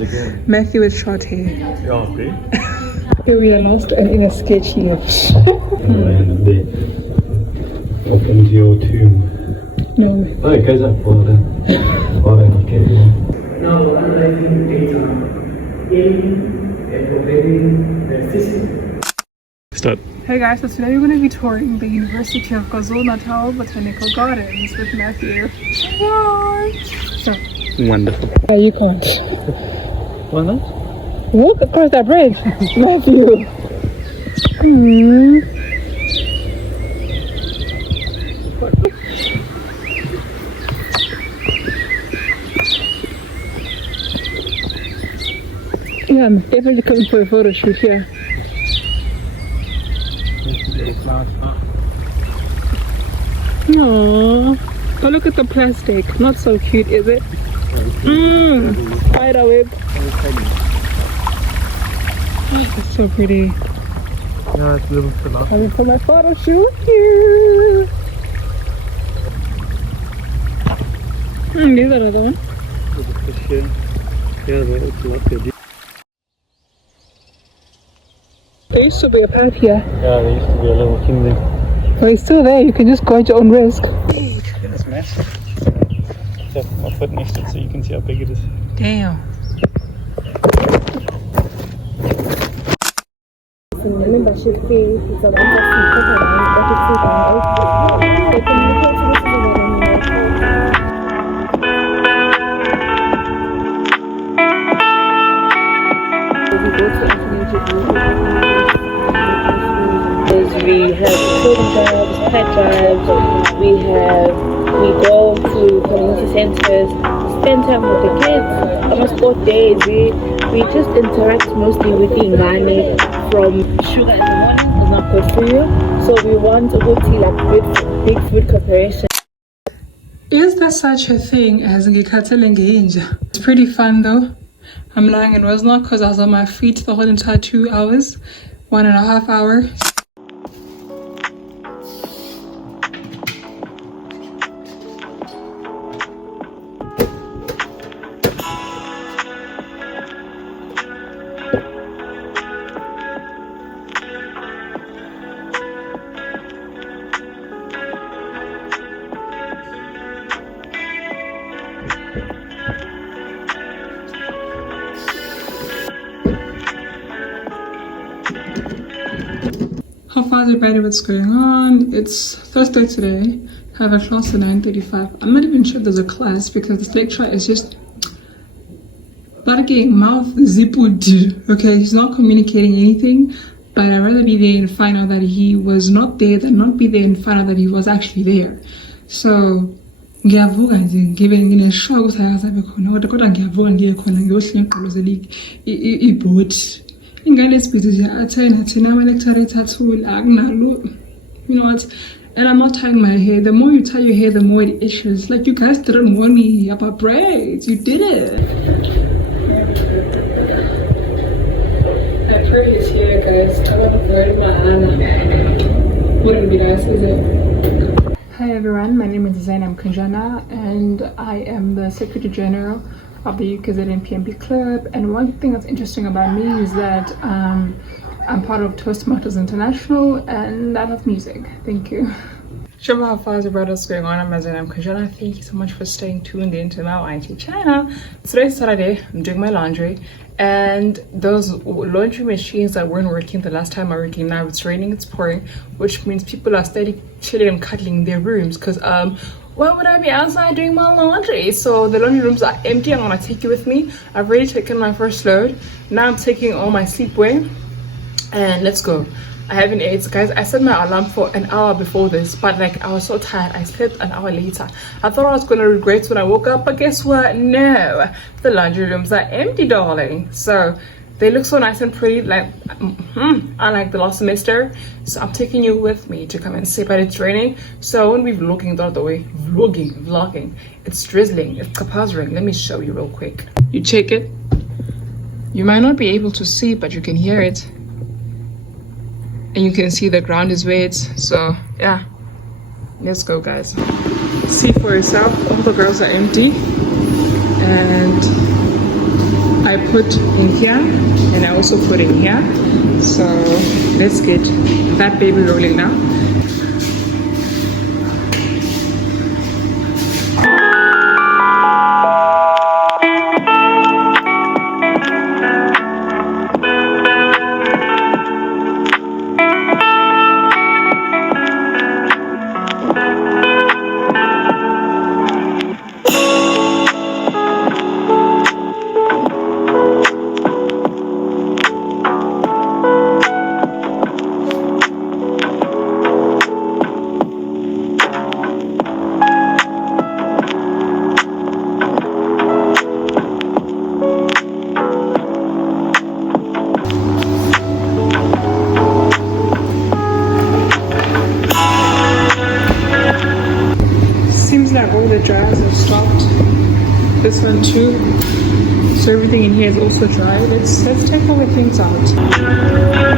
How's it going? Matthew with short hair. Yeah, okay. Here we are lost and in a sketchy lift. Welcome to your tomb. No. Oh, it goes up well then. Well then, okay. Now analyzing data, aiming and obeying the system. Start. Hey guys, so today we're going to be touring the University of KwaZulu-Natal Botanical Gardens with Matthew. So. Wonderful. Yeah, you can't. Why not? Walk across that bridge, Matthew. Yeah, I'm definitely coming for a photo shoot here. Aww. Oh, look at the plastic. Not so cute, is it? Spider web. It's so pretty. Yeah, it's a little filler. Coming for my photo shoot here. These are another one. There's a fish here. Yeah, they're all tilapia. There used to be a path here. Yeah, there used to be a little thing there. But it's still there. You can just go at your own risk. It's massive. Just my foot next to it so you can see how big it is. Damn. Membership fee is around we have children drives, pet drives, we go to community centers, spend time with the kids, on sport days, we just interact mostly with the environment from sugar in the morning is not good for you. So we want to go to like big food corporation. Is there such a thing as ngikhathele ngeinja? It's pretty fun though. I'm lying, it was not because I was on my feet the whole entire 2 hours, 1.5 hours. How far is everybody? What's going on? It's Thursday today. I have a class at 9:35. I'm not even sure there's a class because this lecturer is just barking mouth zipud. Okay, he's not communicating anything. But I'd rather be there and find out that he was not there than not be there and find out that he was actually there. So ngiyavuka nje ngibe ngineshock ukuthi akazabe khona kodwa ngiyavuka ngiye khona ngiyohlela ngigqolozela ibhoat. Ingane esibhizi nje athena ama-lecturate athule akunalo, you know what, and I'm not tying my hair. The more you tie your hair, the more it issues. Like, you guys didn't warn me about braids. You did it. I pray it's here, guys. I want to burn my Anna. Wouldn't be nice, is it? Hi everyone, my name is Zainab Kanjana and I am the Secretary General of the UKZN PMP Club. And one thing that's interesting about me is that I'm part of Toastmasters International and I love music. Thank you. Show how far is about what's going on. I'm Zainab Kanjana. Thank you so much for staying tuned into my IT channel. Today's Saturday. I'm doing my laundry. And those laundry machines that weren't working the last time are working now. It's raining, it's pouring, which means people are steady chilling and cuddling in their rooms because why would I be outside doing my laundry? So the laundry rooms are empty. I'm gonna take you with me. I've already taken my first load. Now I'm taking all my sleepwear and let's go. I haven't ate, guys. I set my alarm for an hour before this, but like I was so tired, I slept an hour later. I thought I was gonna regret when I woke up, but guess what? No, the laundry rooms are empty, darling. So they look so nice and pretty, like unlike the last semester. So I'm taking you with me to come and see, but it's raining, so I won't be vlogging the other way. Vlogging. It's drizzling, it's kapazuring. Let me show you real quick. You check it. You might not be able to see, but you can hear it. And you can see the ground is wet. So yeah, let's go, guys. See for yourself. All the girls are empty and I put in here and I also put in here. So let's get that baby rolling now. Seems like all the dryers have stopped. This one too. So everything in here is also dry. Let's take all the things out.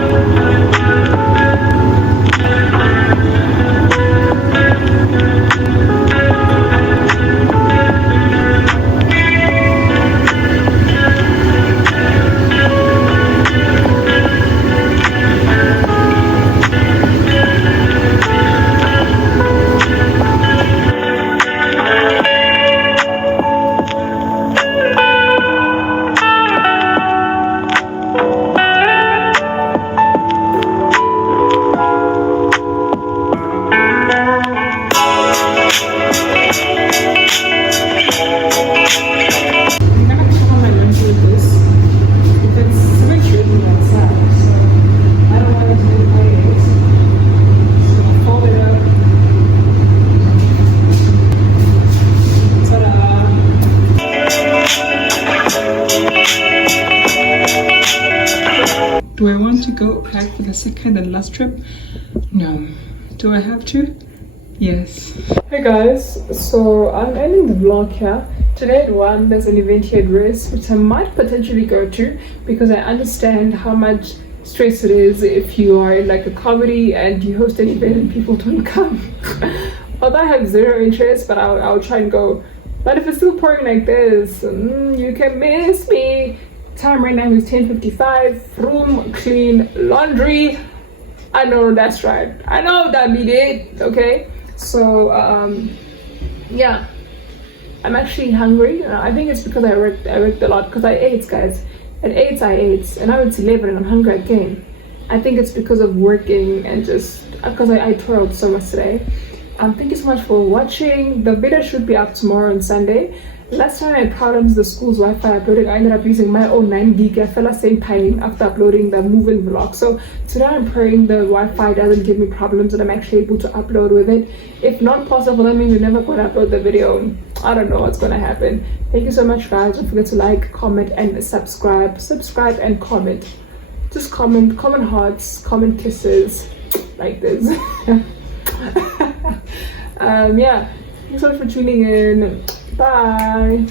Do I want to go back for the second and last trip? No. Do I have to? Yes. Hey guys, so I'm ending the vlog here. Today at 1 there's an event here at DIARIES which I might potentially go to because I understand how much stress it is if you are in like a comedy and you host an event and people don't come. Although I have zero interest, but I'll try and go. But if it's still pouring like this, you can miss me. Time right now is 10:55. Room clean, laundry. I know that's right. I know that we did. Okay, so yeah, I'm actually hungry. I think it's because I worked a lot because I ate, guys. At 8 I ate, and now it's 11 and I'm hungry again. I think it's because of working and just because I toiled so much today. Thank you so much for watching. The video should be up tomorrow on Sunday. Last time I problems the school's Wi-Fi uploading, I ended up using my own 9 gig. I fell same time after uploading the moving vlog. So today I'm praying the Wi-Fi doesn't give me problems and I'm actually able to upload with it. If not possible, that means you're never going to upload the video. I don't know what's going to happen. Thank you so much, guys. Don't forget to like, comment, and subscribe. Subscribe and comment. Just comment hearts, comment kisses, like this. Yeah. Thanks so much for tuning in. Bye.